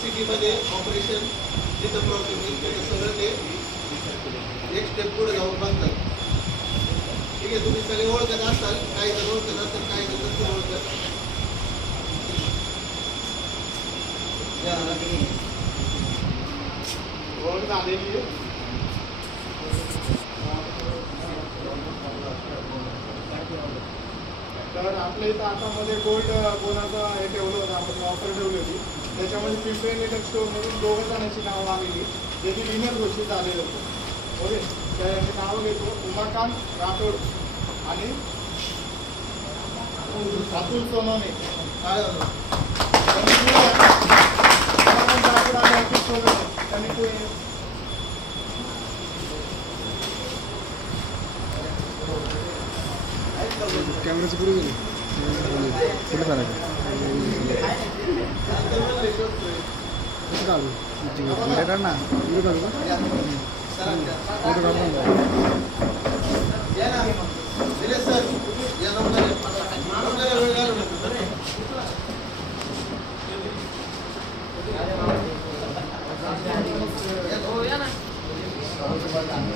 सिटीमध्ये ऑपरेशन जिथं प्रॉब्लेम येईल त्याचं सगळं ते एक स्टेप पुढे जाऊन बघतात. ठीक आहे, तुम्ही सगळे ओळखत असाल, काही जण ओळखत असाल, काही जण नसतील ओळखत. ओळख झालेली आहे. तर आपल्या इथं आता मध्ये गोल्ड बोनाचं हे ठेवलं होतं, आपण ऑफर ठेवली होती. त्याच्यामध्ये पिंपरी इलेक्ट्रिक स्टोअरमधून 2 जणांची नावं आलेली, ज्याची विनर घोषित झालेलं होतं. ओके, त्यांची नावं घेतो, उमाकांत राठोड आणि अतुल सोनवणे. त्यांनी कॅमेराचं पुढे गेले कुठे झालं कसं काढू व्हिडिओ काढ ना व्हिडिओ काढू व्हिडिओ काढू.